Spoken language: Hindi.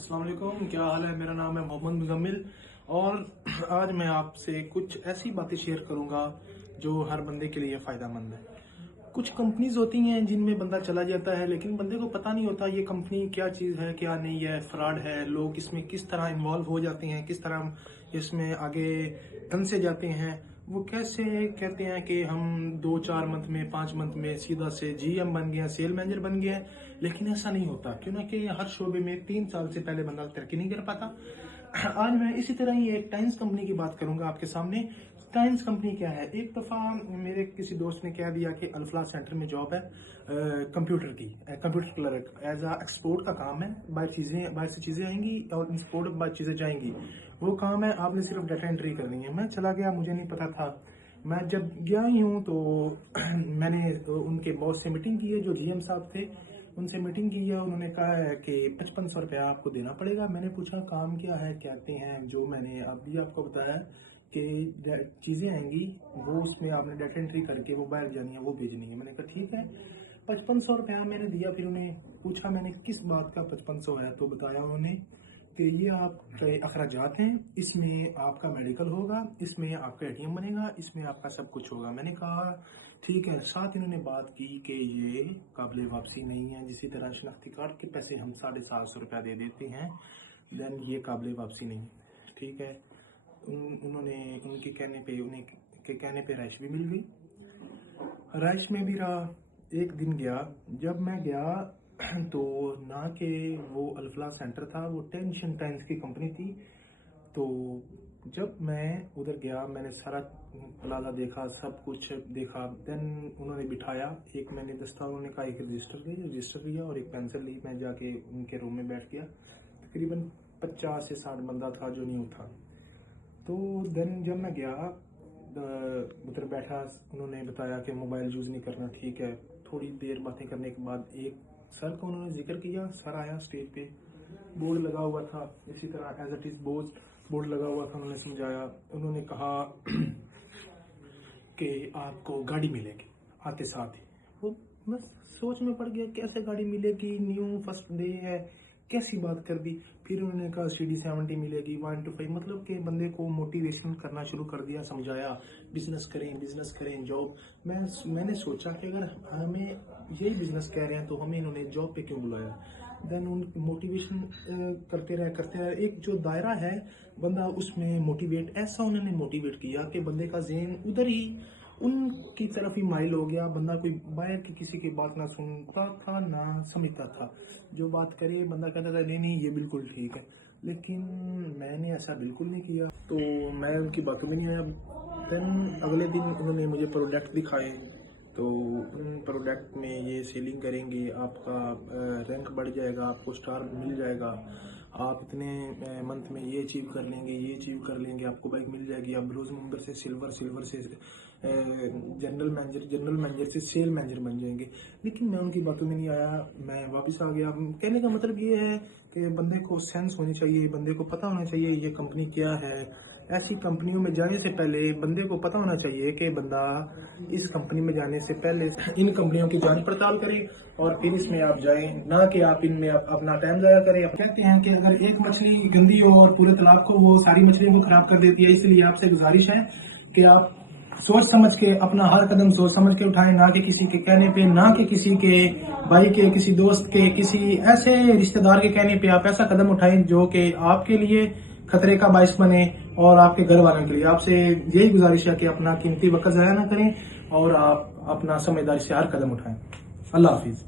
अस्सलाम वालेकुम, क्या हाल है। मेरा नाम है मोहम्मद मुजम्मिल और आज मैं आपसे कुछ ऐसी बातें शेयर करूंगा जो हर बंदे के लिए फ़ायदेमंद है। कुछ कंपनीज होती हैं जिनमें बंदा चला जाता है लेकिन बंदे को पता नहीं होता ये कंपनी क्या चीज़ है क्या नहीं है, फ्रॉड है, लोग इसमें किस तरह इन्वॉल्व हो जाते हैं, किस तरह इसमें आगे धंसे जाते हैं। वो कैसे कहते हैं कि हम 2-4 मंथ में 5 मंथ में सीधा से जीएम बन गए, सेल मैनेजर बन गए, लेकिन ऐसा नहीं होता। क्यों ना कि हर शोबे में 3 साल से पहले बंदा तरक्की नहीं कर पाता। आज मैं इसी तरह ही एक टाइम्स कंपनी की बात करूंगा आपके सामने। टाइम्स कंपनी क्या है, एक दफा मेरे किसी दोस्त ने कह दिया कि अल्फला सेंटर में जॉब है कंप्यूटर की, कंप्यूटर क्लर्क एज आ एक्सपोर्ट का काम है। बाहर से चीजें आएंगी और इंपोर्ट बाहर चीजें जाएंगी, वो काम है, आपने सिर्फ डाटा एंट्री करनी है। मैं चला गया, मुझे नहीं पता था। मैं जब गया ही हूँ तो मैंने उनके बॉस से मीटिंग की है, जो जीएम साहब थे उनसे मीटिंग की है। उन्होंने कहा है कि 5500 रुपया आपको देना पड़ेगा। मैंने पूछा काम क्या है, कहते हैं जो मैंने अभी आपको बताया कि चीज़ें आएंगी वो उसमें आपने डाटा एंट्री करके वो बाहर जानी है, वो भेजनी है। मैंने कहा ठीक है। 5500 रुपया मैंने दिया। फिर उन्हें पूछा मैंने किस बात का 5500 है, तो बताया उन्होंने कि ये आपके अखराजात हैं, इसमें आपका मेडिकल होगा, इसमें आपका एटीएम बनेगा, इसमें आपका सब कुछ होगा। मैंने कहा ठीक है। साथ इन्होंने बात की कि ये काबिल वापसी नहीं है। जिसी तरह शनाख्ती कार्ड के पैसे हम 750 रुपया दे देते हैं, देन ये काबिल वापसी नहीं। ठीक है। उन्होंने उनके कहने पे राइश भी मिल गई। राइश में भी रहा। एक दिन गया, जब मैं गया तो ना कि वो अल्फला सेंटर था, वो टेंशन टाइम्स की कंपनी थी। तो जब मैं उधर गया मैंने सारा प्लाजा देखा, सब कुछ देखा। देन उन्होंने बिठाया, एक मैंने दस्तावेज, उन्होंने कहा एक रजिस्टर लिया और एक पेंसिल ली। मैं जाके उनके रूम में बैठ गया। तकरीबन 50 से 60 बंदा था जो न्यू था। तो देन जब मैं गया उधर बैठा, उन्होंने बताया कि मोबाइल यूज़ नहीं करना। ठीक है। थोड़ी देर बातें करने के बाद एक सर का उन्होंने जिक्र किया। सर आया स्टेज पे, बोर्ड लगा हुआ था इसी तरह एज इट इज बोर्ड लगा हुआ था। उन्होंने समझाया। उन्होंने कहा कि आपको गाड़ी मिलेगी आते साथ ही। वो बस सोच में पड़ गया, कैसे गाड़ी मिलेगी, न्यू फर्स्ट डे है, कैसी बात कर दी। फिर उन्होंने कहा CD70 मिलेगी 1 to 5, मतलब कि बंदे को मोटिवेशन करना शुरू कर दिया, समझाया बिजनेस करें जॉब। मैंने सोचा कि अगर हमें यही बिजनेस कह रहे हैं तो हमें इन्होंने जॉब पे क्यों बुलाया। देन उन मोटिवेशन करते रहे। एक जो दायरा है बंदा उसमें मोटिवेट, ऐसा उन्होंने मोटिवेट किया कि बंदे का ज़हन उधर ही उनकी तरफ ही माइल हो गया। बंदा कोई बाहर की किसी की बात ना सुनता था ना समझता था। जो बात करे बंदा कहता था नहीं ये बिल्कुल ठीक है, लेकिन मैंने ऐसा बिल्कुल नहीं किया। तो मैं उनकी बातों में नहीं आया। देन अगले दिन उन्होंने मुझे प्रोडक्ट दिखाए। तो उन प्रोडक्ट में ये सेलिंग करेंगे, आपका रैंक बढ़ जाएगा, आपको स्टार मिल जाएगा, आप इतने मंथ में ये अचीव कर लेंगे, आपको बाइक मिल जाएगी, आप ब्रोज मेंबर से सिल्वर से जनरल मैनेजर से सेल मैनेजर बन जाएंगे। लेकिन मैं उनकी बातों में नहीं आया, मैं वापस आ गया। कहने का मतलब ये है कि बंदे को सेंस होनी चाहिए, बंदे को पता होना चाहिए ये कंपनी क्या है। ऐसी कंपनियों में जाने से पहले बंदे को पता होना चाहिए कि बंदा इस कंपनी में जाने से पहले इन कंपनियों की जांच पड़ताल करे और फिर इसमें आप जाएं, ना कि आप इनमें अपना टाइम ज़ाया करें। कहते हैं कि अगर एक मछली गंदी हो और पूरे तालाब को वो सारी मछलियों को खराब कर देती है। इसलिए आपसे गुजारिश है कि आप सोच समझ के अपना हर कदम सोच समझ के उठाएं, ना कि किसी के कहने पे, ना कि किसी के भाई के, किसी दोस्त के, किसी ऐसे रिश्तेदार के कहने पे आप ऐसा कदम उठाएं जो कि आपके लिए खतरे का बायस बने और आपके घर वालों के लिए। आपसे यही गुजारिश है कि अपना कीमती वक्त ज़ाया ना करें और आप अपना समझदारी से हर कदम उठाएं। अल्लाह हाफिज।